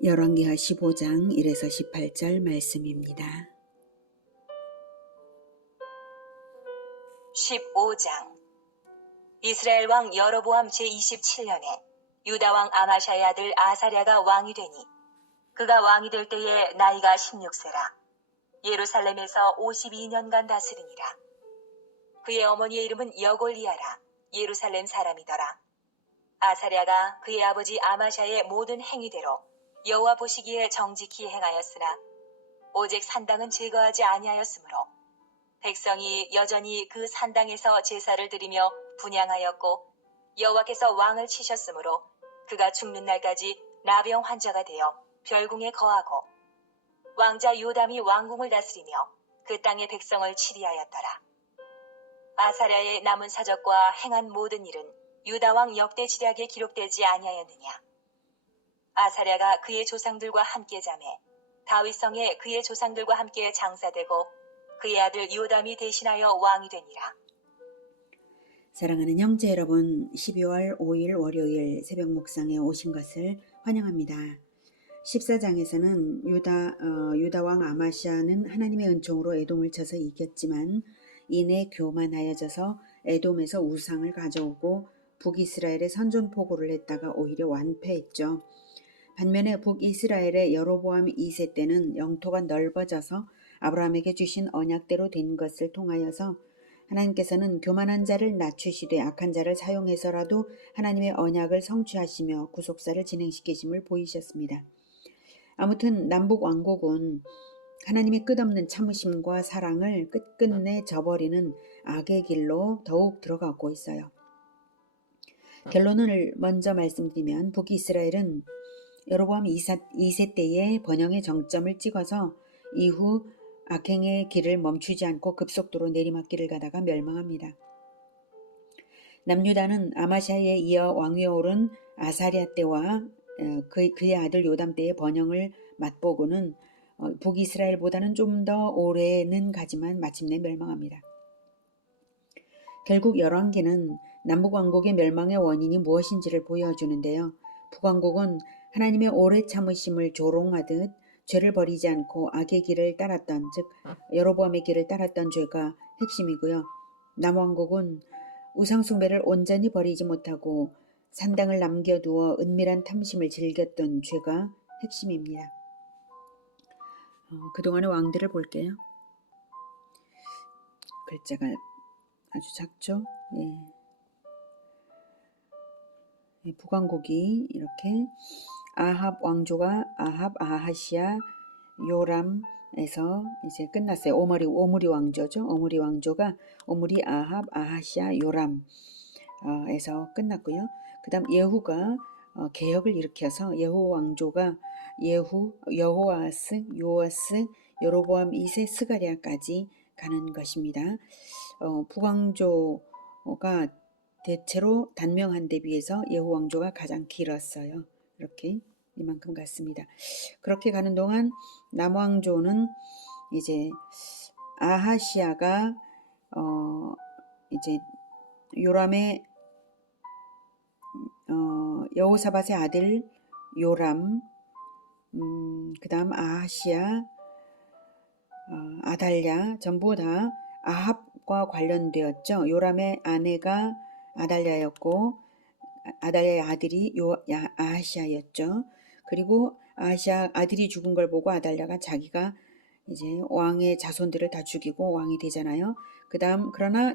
열왕기하 15장 1에서 18절 말씀입니다. 15장 이스라엘 왕 여로보암 제27년에 유다 왕 아마샤의 아들 아사랴가 왕이 되니 그가 왕이 될 때에 나이가 16세라. 예루살렘에서 52년간 다스리니라. 그의 어머니의 이름은 여골리아라. 예루살렘 사람이더라. 아사랴가 그의 아버지 아마샤의 모든 행위대로 여호와 보시기에 정직히 행하였으나 오직 산당은 제거하지 아니하였으므로 백성이 여전히 그 산당에서 제사를 드리며 분향하였고 여호와께서 왕을 치셨으므로 그가 죽는 날까지 나병 환자가 되어 별궁에 거하고 왕자 요담이 왕궁을 다스리며 그 땅의 백성을 치리하였더라. 아사랴의 남은 사적과 행한 모든 일은 유다 왕 역대지략에 기록되지 아니하였느냐. 아사랴가 그의 조상들과 함께 자매 다윗성에 그의 조상들과 함께 장사되고 그의 아들 요담이 대신하여 왕이 되니라. 사랑하는 형제 여러분, 12월 5일 월요일 새벽 묵상에 오신 것을 환영합니다. 14장에서는 유다 왕 아마시아는 하나님의 은총으로 에돔을 쳐서 이겼지만 이내 교만하여져서 에돔에서 우상을 가져오고 북이스라엘에 선전포고를 했다가 오히려 완패했죠. 반면에 북이스라엘의 여로보암 2세 때는 영토가 넓어져서 아브라함에게 주신 언약대로 된 것을 통하여서 하나님께서는 교만한 자를 낮추시되 악한 자를 사용해서라도 하나님의 언약을 성취하시며 구속사를 진행시키심을 보이셨습니다. 아무튼 남북 왕국은 하나님의 끝없는 참으심과 사랑을 끝끝내 저버리는 악의 길로 더욱 들어가고 있어요. 결론을 먼저 말씀드리면 북이스라엘은 여로보암 2세 때의 번영의 정점을 찍어서 이후 악행의 길을 멈추지 않고 급속도로 내리막길을 가다가 멸망합니다. 남유다는 아마샤에 이어 왕위에 오른 아사랴 때와 그의 아들 요담 때의 번영을 맛보고는 북이스라엘보다는 좀 더 오래는 가지만 마침내 멸망합니다. 결국 열왕기는 남북왕국의 멸망의 원인이 무엇인지를 보여주는데요. 북왕국은 하나님의 오래 참으심을 조롱하듯 죄를 버리지 않고 악의 길을 따랐던, 즉 여로보암의 길을 따랐던 죄가 핵심이고요. 남왕국은 우상숭배를 온전히 버리지 못하고 산당을 남겨두어 은밀한 탐심을 즐겼던 죄가 핵심입니다. 그동안의 왕들을 볼게요. 글자가 아주 작죠? 북왕국이 이렇게 아합 왕조가 아하시아 요람에서 이제 끝났어요. 오므리 왕조죠. 오므리 아합 아하시아 요람에서 끝났고요. 그다음 예후가 개혁을 일으켜서 예후 왕조가 여호아스, 요아스, 여로보암 2세 스가랴까지 가는 것입니다. 북왕조가 대체로 단명한 데 비해서 예후 왕조가 가장 길었어요. 이렇게 이만큼 갔습니다. 그렇게 가는 동안 남왕조는 이제 아하시아가 이제 요람의 여호사밧의 아들 요람, 그 다음 아하시아, 아달랴 전부 다 아합과 관련되었죠. 요람의 아내가 아달랴였고 아달랴의 아들이 아하시아였죠. 그리고 아하시아 아들이 죽은 걸 보고 아달랴가 자기가 이제 왕의 자손들을 다 죽이고 왕이 되잖아요. 그다음 그러나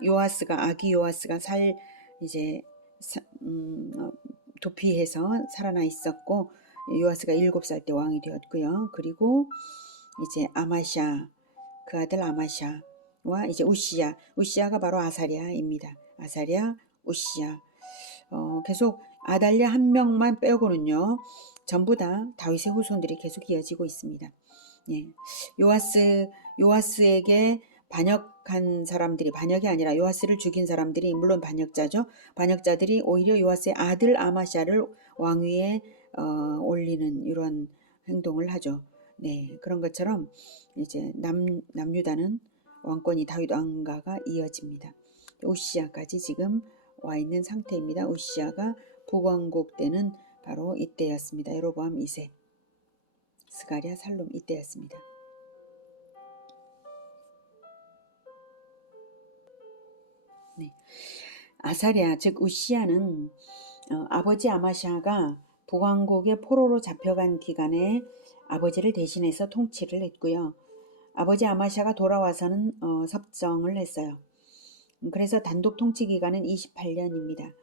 아기 요아스가 이제 도피해서 살아나 있었고 요아스가 7살 때 왕이 되었고요. 그리고 이제 아마샤 그 아들 아마샤와 이제 우시아가 바로 아사랴입니다. 아사랴, 우시아. 계속 아달랴 한 명만 빼고는요. 전부 다 다윗의 후손들이 계속 이어지고 있습니다. 예. 요아스에게 반역한 사람들이 반역이 아니라 요아스를 죽인 사람들이 물론 반역자죠. 반역자들이 오히려 요아스의 아들 아마샤를 왕위에 올리는 이런 행동을 하죠. 네, 그런 것처럼 이제 남유다는 왕권이 다윗 왕가가 이어집니다. 우시아까지 지금 와 있는 상태입니다. 우시아가 북왕국 때는 바로 이때였습니다. 여로보암 2세. 스가랴, 살룸 이때였습니다. 네. 아사랴 즉 우시야는 아버지 아마샤가 북왕국의 포로로 잡혀간 기간에 아버지를 대신해서 통치를 했고요. 아버지 아마샤가 돌아와서는 섭정을 했어요. 그래서 단독 통치 기간은 28년입니다.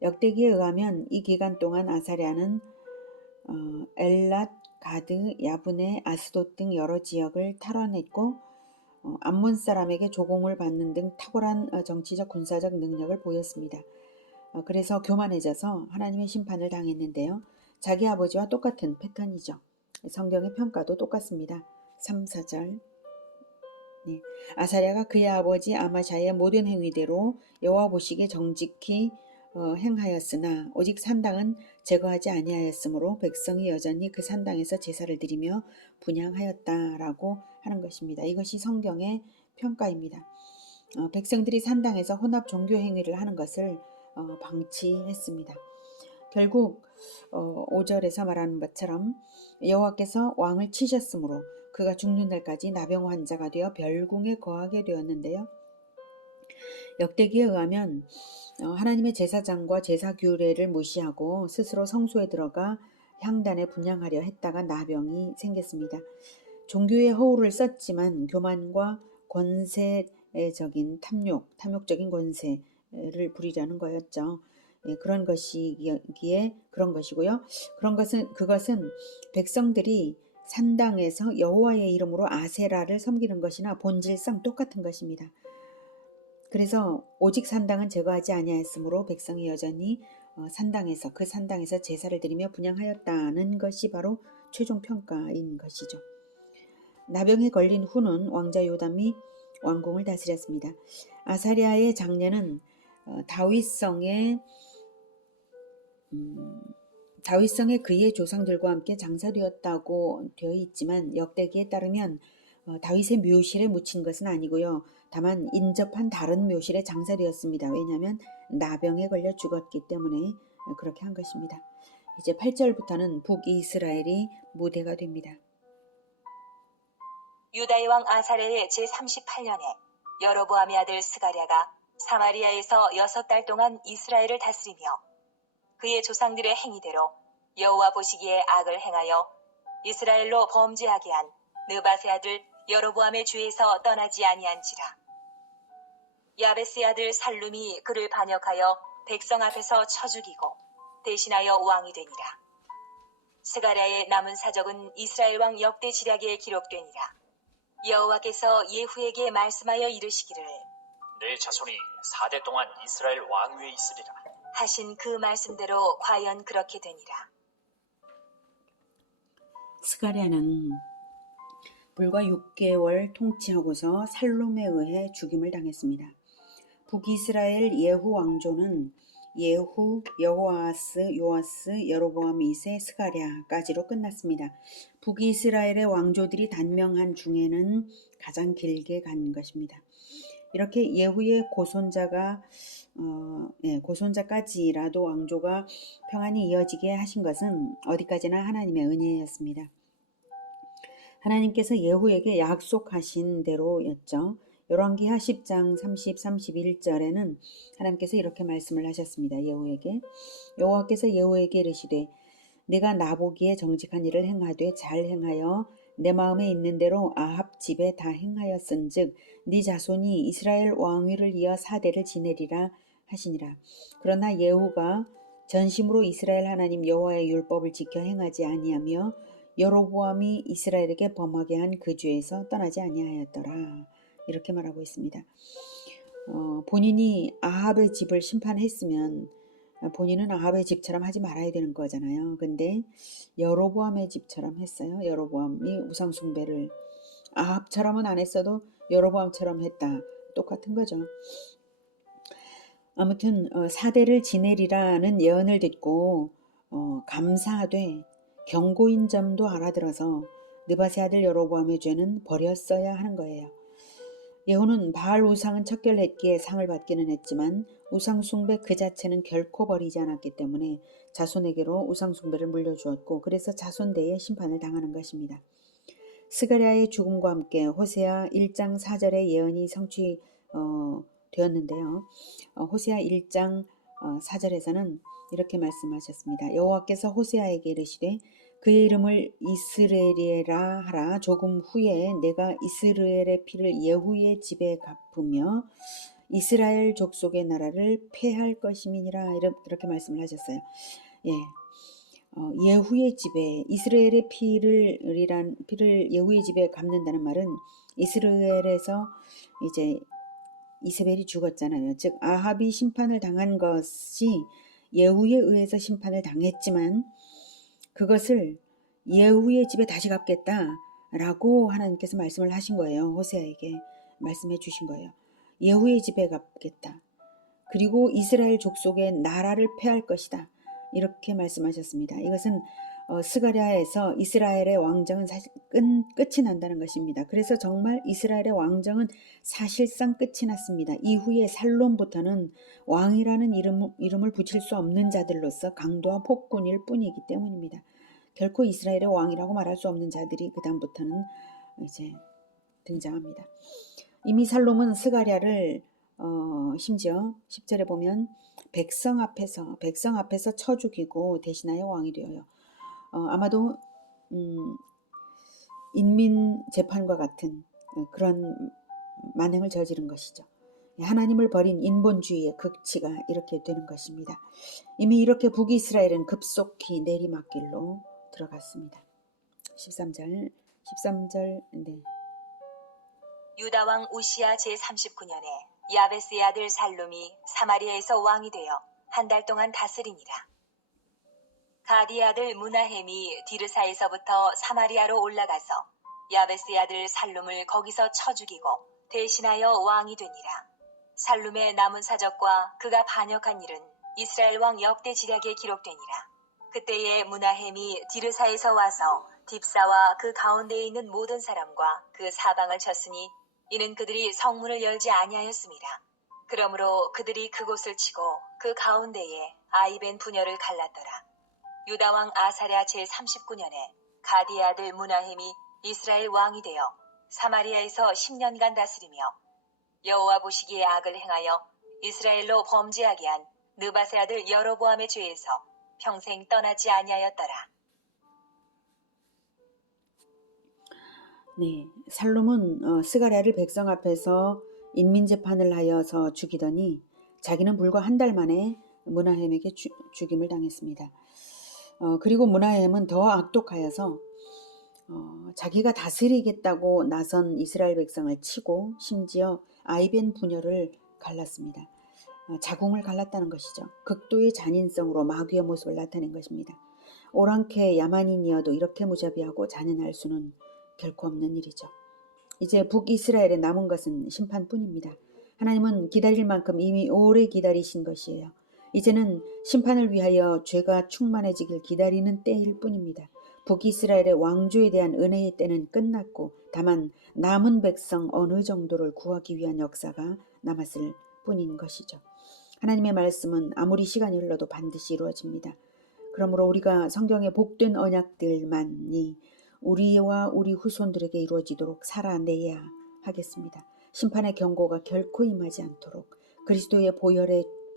역대기에 의하면 이 기간 동안 아사랴는 엘랏, 가드, 야브네, 아스돗 등 여러 지역을 탈환했고 암몬 사람에게 조공을 받는 등 탁월한 정치적 군사적 능력을 보였습니다. 그래서 교만해져서 하나님의 심판을 당했는데요. 자기 아버지와 똑같은 패턴이죠. 성경의 평가도 똑같습니다. 3, 4절. 네. 아사랴가 그의 아버지 아마샤의 모든 행위대로 여호와 보시기에 정직히 행하였으나 오직 산당은 제거하지 아니하였으므로 백성이 여전히 그 산당에서 제사를 드리며 분향하였다라고 하는 것입니다. 이것이 성경의 평가입니다. 백성들이 산당에서 혼합 종교 행위를 하는 것을 방치했습니다. 결국 5절에서 말하는 것처럼 여호와께서 왕을 치셨으므로 그가 죽는 날까지 나병 환자가 되어 별궁에 거하게 되었는데요. 역대기에 의하면 하나님의 제사장과 제사 규례를 무시하고 스스로 성소에 들어가 향단에 분향하려 했다가 나병이 생겼습니다. 종교의 허울을 썼지만 교만과 권세적인 탐욕적인 권세를 부리려는 거였죠. 그런 것이기에 그런 것이고요. 그것은 백성들이 산당에서 여호와의 이름으로 아세라를 섬기는 것이나 본질상 똑같은 것입니다. 그래서 오직 산당은 제거하지 아니하였으므로 백성이 여전히 그 산당에서 제사를 드리며 분향하였다는 것이 바로 최종 평가인 것이죠. 나병에 걸린 후는 왕자 요담이 왕궁을 다스렸습니다. 아사랴의 장례는 다윗성에 그의 조상들과 함께 장사되었다고 되어 있지만 역대기에 따르면 다윗의 묘실에 묻힌 것은 아니고요. 다만 인접한 다른 묘실에 장사되었습니다. 왜냐하면 나병에 걸려 죽었기 때문에 그렇게 한 것입니다. 이제 8절부터는 북이스라엘이 무대가 됩니다. 유다의 왕 아사랴의 제38년에 여로보암의 아들 스가랴가 사마리아에서 6달 동안 이스라엘을 다스리며 그의 조상들의 행위대로 여호와 보시기에 악을 행하여 이스라엘로 범죄하게 한 느밧의 아들 여로보암의 죄에서 떠나지 아니한지라. 야베스의 아들 살룸이 그를 반역하여 백성 앞에서 쳐 죽이고 대신하여 왕이 되니라. 스가랴의 남은 사적은 이스라엘 왕 역대 지략에 기록되니라. 여호와께서 예후에게 말씀하여 이르시기를 내 자손이 4대 동안 이스라엘 왕위에 있으리라 하신 그 말씀대로 과연 그렇게 되니라. 스가랴는 불과 6개월 통치하고서 살룸에 의해 죽임을 당했습니다. 북이스라엘 예후 왕조는 예후, 여호아스, 요아스, 여로보암 2세, 스가랴까지로 끝났습니다. 북이스라엘의 왕조들이 단명한 중에는 가장 길게 간 것입니다. 이렇게 예후의 고손자까지라도 왕조가 평안히 이어지게 하신 것은 어디까지나 하나님의 은혜였습니다. 하나님께서 예후에게 약속하신 대로였죠. 열왕기하 10장 30, 31절에는 하나님께서 이렇게 말씀을 하셨습니다. 예후에게 여호와께서 예후에게 이르시되 내가 나보기에 정직한 일을 행하되 잘 행하여 내 마음에 있는 대로 아합 집에 다 행하였은즉 네 자손이 이스라엘 왕위를 이어 4대를 지내리라 하시니라. 그러나 예후가 전심으로 이스라엘 하나님 여호와의 율법을 지켜 행하지 아니하며 여로보암이 이스라엘에게 범하게 한 그 죄에서 떠나지 아니하였더라. 이렇게 말하고 있습니다. 본인이 아합의 집을 심판했으면 본인은 아합의 집처럼 하지 말아야 되는 거잖아요. 근데 여로보암의 집처럼 했어요. 여로보암이 우상 숭배를 아합처럼은 안 했어도 여로보암처럼 했다. 똑같은 거죠. 아무튼 4대를 지내리라는 예언을 듣고 감사하되 경고인 점도 알아들어서 느밧의 아들 여로보암의 죄는 버렸어야 하는 거예요. 예후는 바알 우상은 척결했기에 상을 받기는 했지만 우상 숭배 그 자체는 결코 버리지 않았기 때문에 자손에게로 우상 숭배를 물려주었고 그래서 자손대에 심판을 당하는 것입니다. 스가랴의 죽음과 함께 호세아 1장 4절의 예언이 성취되었는데요. 호세아 1장 4절에서는 이렇게 말씀하셨습니다. 여호와께서 호세아에게 이르시되 그의 이름을 이스라엘이라 하라. 조금 후에 내가 이스라엘의 피를 예후의 집에 갚으며 이스라엘 족속의 나라를 폐할 것임이니라. 이렇게 말씀을 하셨어요. 예. 예후의 집에 이스라엘의 피를 예후의 집에 갚는다는 말은 이스라엘에서 이제 이세벨이 죽었잖아요. 즉 아합이 심판을 당한 것이 예후에 의해서 심판을 당했지만 그것을 예후의 집에 다시 갚겠다라고 하나님께서 말씀을 하신 거예요. 호세아에게 말씀해 주신 거예요. 예후의 집에 갚겠다. 그리고 이스라엘 족속의 나라를 폐할 것이다. 이렇게 말씀하셨습니다. 이것은 스가랴에서 이스라엘의 왕정은 사실 끝이 난다는 것입니다. 그래서 정말 이스라엘의 왕정은 사실상 끝이 났습니다. 이후에 살롬부터는 왕이라는 이름을 붙일 수 없는 자들로서 강도와 폭군일 뿐이기 때문입니다. 결코 이스라엘의 왕이라고 말할 수 없는 자들이 그 다음부터는 이제 등장합니다. 이미 살롬은 스가랴를 심지어 10절에 보면 백성 앞에서 쳐 죽이고 대신하여 왕이 되어요. 아마도 인민 재판과 같은 그런 만행을 저지른 것이죠. 하나님을 버린 인본주의의 극치가 이렇게 되는 것입니다. 이미 이렇게 북이스라엘은 급속히 내리막길로 들어갔습니다. 13절 네. 유다왕 우시야 제39년에 야베스의 아들 살룸이 사마리아에서 왕이 되어 한 달 동안 다스리니라. 가디의 아들 무나헴이 디르사에서부터 사마리아로 올라가서 야베스의 아들 살룸을 거기서 쳐 죽이고 대신하여 왕이 되니라. 살룸의 남은 사적과 그가 반역한 일은 이스라엘 왕 역대 지략에 기록되니라. 그때에 무나헴이 디르사에서 와서 딥사와 그 가운데에 있는 모든 사람과 그 사방을 쳤으니 이는 그들이 성문을 열지 아니하였습니다. 그러므로 그들이 그곳을 치고 그 가운데에 아이벤 부녀를 갈랐더라. 유다왕 아사랴 제39년에 가디의 아들 무나헴이 이스라엘 왕이 되어 사마리아에서 10년간 다스리며 여호와 보시기에 악을 행하여 이스라엘로 범죄하게 한 느밧의 아들 여로보암의 죄에서 평생 떠나지 아니하였더라. 네, 살룸은 스가랴를 백성 앞에서 인민재판을 하여서 죽이더니 자기는 불과 한 달 만에 무나헴에게 죽임을 당했습니다. 그리고 무나헴은 더 악독하여서 자기가 다스리겠다고 나선 이스라엘 백성을 치고 심지어 아이벤 부녀를 갈랐습니다. 자궁을 갈랐다는 것이죠. 극도의 잔인성으로 마귀의 모습을 나타낸 것입니다. 오랑캐 야만인이어도 이렇게 무자비하고 잔인할 수는 결코 없는 일이죠. 이제 북이스라엘에 남은 것은 심판뿐입니다. 하나님은 기다릴 만큼 이미 오래 기다리신 것이에요. 이제는 심판을 위하여 죄가 충만해지길 기다리는 때일 뿐입니다. 북이스라엘의 왕조에 대한 은혜의 때는 끝났고 다만 남은 백성 어느 정도를 구하기 위한 역사가 남았을 뿐인 것이죠. 하나님의 말씀은 아무리 시간이 흘러도 반드시 이루어집니다. 그러므로 우리가 성경의 복된 언약들만이 우리와 우리 후손들에게 이루어지도록 살아내야 하겠습니다. 심판의 경고가 결코 임하지 않도록 그리스도의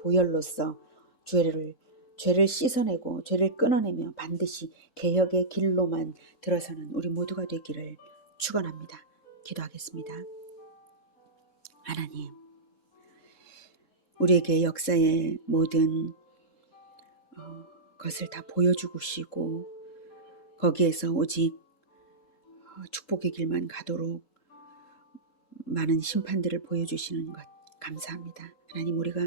보혈로서 죄를 씻어내고 죄를 끊어내며 반드시 개혁의 길로만 들어서는 우리 모두가 되기를 축원합니다. 기도하겠습니다. 하나님, 우리에게 역사의 모든 것을 다 보여주시고 거기에서 오직 축복의 길만 가도록 많은 심판들을 보여주시는 것 감사합니다. 하나님, 우리가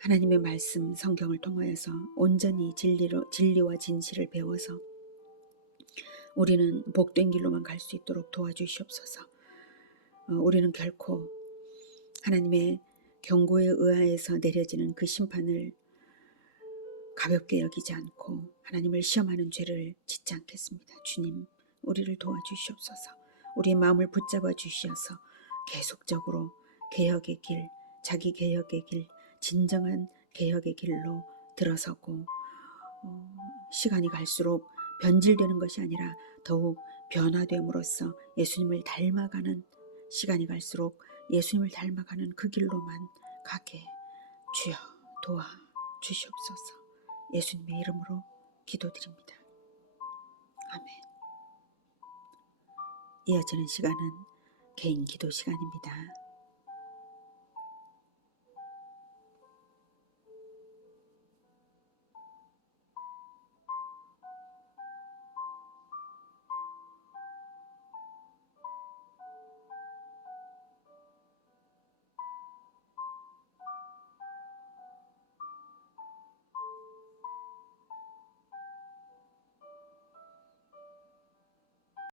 하나님의 말씀 성경을 통하여서 온전히 진리와 진실을 배워서 우리는 복된 길로만 갈 수 있도록 도와주시옵소서. 우리는 결코 하나님의 경고에 의하여서 내려지는 그 심판을 가볍게 여기지 않고 하나님을 시험하는 죄를 짓지 않겠습니다. 주님, 우리를 도와주시옵소서. 우리의 마음을 붙잡아 주시어서 계속적으로 개혁의 길, 자기 개혁의 길, 진정한 개혁의 길로 들어서고 시간이 갈수록 변질되는 것이 아니라 더욱 변화됨으로써 예수님을 닮아가는, 시간이 갈수록 예수님을 닮아가는 그 길로만 가게 주여 도와 주시옵소서. 예수님의 이름으로 기도드립니다. 아멘. 이어지는 시간은 개인 기도 시간입니다.